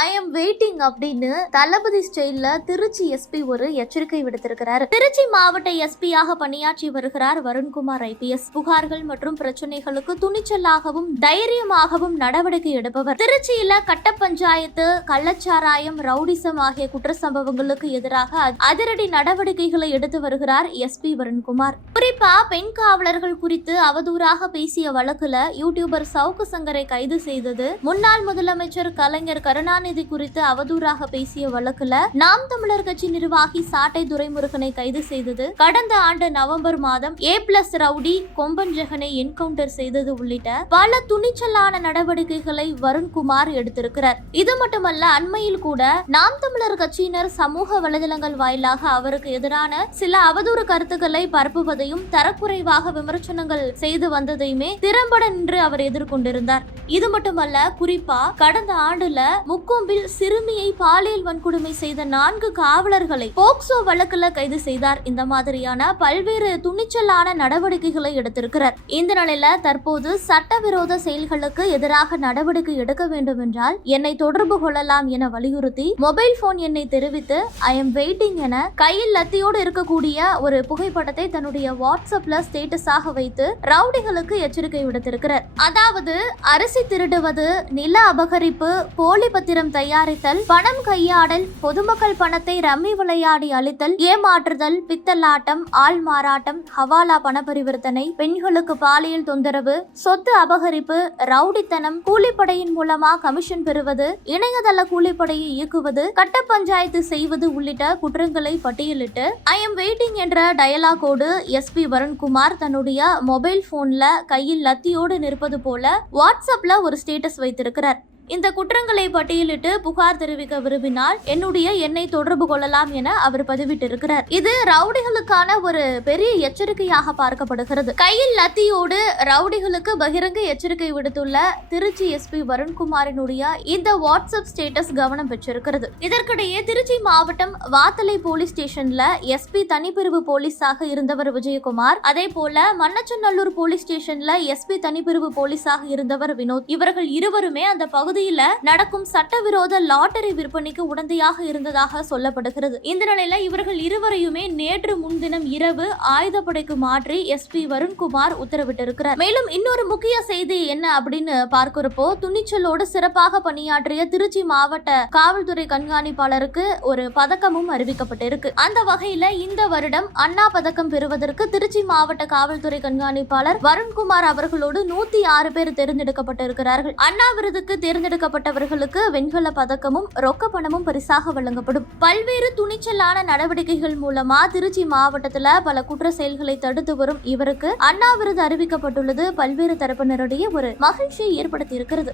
I am waiting அப்படின்னு தளபதி ஸ்டைல்ல Trichy SP ஒரு எச்சரிக்கை விடுத்திருக்கிறார். திருச்சி மாவட்ட எஸ்பியாக பணியாற்றி வருகிறார் வருண்குமார் ஐபிஎஸ் புகார்கள் மற்றும் பிரச்சனைகளுக்கு துணிச்சலாகவும் தைரியமாகவும் நடவடிக்கை எடுப்பவர். திருச்சியில கட்ட பஞ்சாயத்து கள்ளச்சாராயம் ரவுடிசம் ஆகிய குற்ற சம்பவங்களுக்கு எதிராக அதிரடி நடவடிக்கைகளை எடுத்து வருகிறார் எஸ்பி வருண்குமார். குறிப்பா பெண் காவலர்கள் குறித்து அவதூறாக பேசிய வழக்குல யூடியூபர் சவுக்கு சங்கரை கைது செய்தது முன்னாள் முதலமைச்சர் கலைஞர் கருணாநிதி கருணாநிதி குறித்து அவதூறாக பேசிய வழக்குல நாம் தமிழர் கட்சி நிர்வாகி சாட்டை துரைமுருகனை கைது செய்தது. கடந்த ஆண்டு நவம்பர் மாதம் ஏ பிளஸ் ரவுடி கொம்பன் ஜெகனை என்கவுண்டர் செய்தது உள்ளிட்ட பல துணிச்சலான நடவடிக்கைகளை வருண்குமார் எடுத்திருக்கிறார். இது மட்டுமல்ல அண்மையில் கூட நாம் தமிழர் கட்சியினர் சமூக வலைதளங்கள் வாயிலாக அவருக்கு எதிரான சில அவதூறு கருத்துக்களை பரப்புவதையும் தரக்குறைவாக விமர்சனங்கள் செய்து வந்ததையுமே திறம்பட நின்று அவர் எதிர்கொண்டிருந்தார். இது மட்டுமல்ல குறிப்பா கடந்த ஆண்டுல முக்கொம்பில் சிறுமியை பாலியல் வன்கொடுமை செய்த நான்கு காவலர்களை போக்சோ வழக்குல கைது செய்தார். இந்த மாதிரியான பல்வேறு துணிச்சலான நடவடிக்கைகளை எடுத்திருக்கிறார். இந்த நிலையில தற்போது சட்டவிரோத செயல்களுக்கு எதிராக நடவடிக்கை எடுக்க வேண்டும் என்றால் என்னை தொடர்பு கொள்ளலாம் என வலியுறுத்தி மொபைல் போன் எண்ணை தெரிவித்து ஐ எம் வெயிட்டிங் என கையில் லத்தியோடு இருக்கக்கூடிய ஒரு புகைப்படத்தை தன்னுடைய வாட்ஸ்அப்ல ஸ்டேட்டஸாக வைத்து ரவுடிகளுக்கு எச்சரிக்கை விடுத்திருக்கிறார். அதாவது அரிசி திருடுவது நில அபகரிப்பு போலி பத்திரம் தயாரித்தல் பணம் கையாடல் பொதுமக்கள் பணத்தை ரம்மி விளையாடி அளித்தல் ஏமாற்றுதல் பித்தலாட்டம் ஆள் மாறாட்டம் ஹவாலா பண பரிவர்த்தனை பெண்களுக்கு பாலியல் தொந்தரவு சொத்து அபகரிப்பு ரவுடித்தனம் கூலிப்படையின் மூலமா கமிஷன் பெறுவது இணையதள கூலிப்படையை இயக்குவது கட்ட பஞ்சாயத்து செய்வது உள்ளிட்ட குற்றங்களை பட்டியலிட்டு ஐ எம் வெயிட்டிங் என்ற டயலாகோடு எஸ்பி வருண்குமார் தன்னுடைய மொபைல் போன்ல கையில் லத்தியோடு நிற்பது போல வாட்ஸ்அப்ல ஒரு ஸ்டேட்டஸ் வைத்திருக்கிறார். இந்த குற்றங்களை பட்டியலிட்டு புகார் தெரிவிக்க விரும்பினால் என்னுடைய எண்ணை தொடர்பு கொள்ளலாம் என அவர் பதிவிட்டிருக்கிறார். இது ரவுடிகளுக்கான ஒரு பெரிய எச்சரிக்கையாக பார்க்கப்படுகிறது. கையில் லத்தியோடு ரவுடிகளுக்கு பகிரங்க எச்சரிக்கை விடுத்துள்ள திருச்சி எஸ்பி வருண்குமாரினுடைய இந்த வாட்ஸ்அப் ஸ்டேட்டஸ் கவனம் பெற்றிருக்கிறது. இதற்கிடையே திருச்சி மாவட்டம் வாத்தலை போலீஸ் ஸ்டேஷன்ல எஸ்பி தனிப்பிரிவு போலீஸாக இருந்தவர் விஜயகுமார் அதே போல மன்னச்சநல்லூர் போலீஸ் ஸ்டேஷன்ல எஸ்பி தனிப்பிரிவு போலீஸாக இருந்தவர் வினோத். இவர்கள் இருவருமே அந்த பகுதி பகுதியில நடக்கும் சட்டவிரோத லாட்டரி விற்பனைக்கு உடந்தையாக இருந்ததாக சொல்லப்படுகிறது. இந்த நிலையில இவர்கள் இருவரையுமே நேற்று முன்தினம் இரவு ஆயுதப்படைக்கு மாற்றி எஸ்பி வருண்குமார் உத்தரவிட்டிருக்கிறார். மேலும் இன்னொரு முக்கிய செய்தி என்ன அப்படின்னு பார்க்கிறப்போ துணிச்சலோடு சிறப்பாக பணியாற்றிய திருச்சி மாவட்ட காவல்துறை கண்காணிப்பாளருக்கு ஒரு பதக்கமும் அறிவிக்கப்பட்டிருக்கு. அந்த வகையில இந்த வருடம் அண்ணா பதக்கம் பெறுவதற்கு திருச்சி மாவட்ட காவல்துறை கண்காணிப்பாளர் வருண்குமார் அவர்களோடு நூத்தி ஆறு பேர் தேர்ந்தெடுக்கப்பட்டிருக்கிறார்கள். அண்ணா விருதுக்கு தேர்ந்தெடுக்கப்பட்டவர்களுக்கு வெண்கல பதக்கமும் ரொக்க பணமும் பரிசாக வழங்கப்படும். பல்வேறு துணிச்சலான நடவடிக்கைகள் மூலமா திருச்சி மாவட்டத்துல பல குற்ற செயல்களை தடுத்து வரும் இவருக்கு அண்ணா விருது அறிவிக்கப்பட்டுள்ளது. பல்வேறு தரப்பினருடைய ஒரு மகிழ்ச்சியை ஏற்படுத்தி இருக்கிறது